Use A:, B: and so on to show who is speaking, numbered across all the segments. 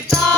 A: guitar.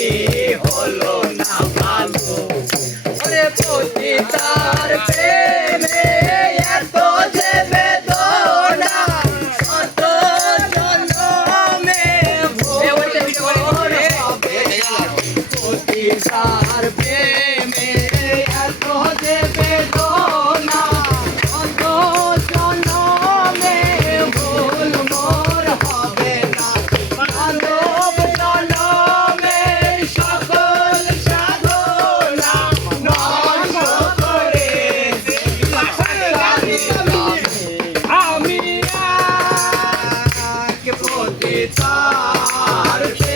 A: see. Bharat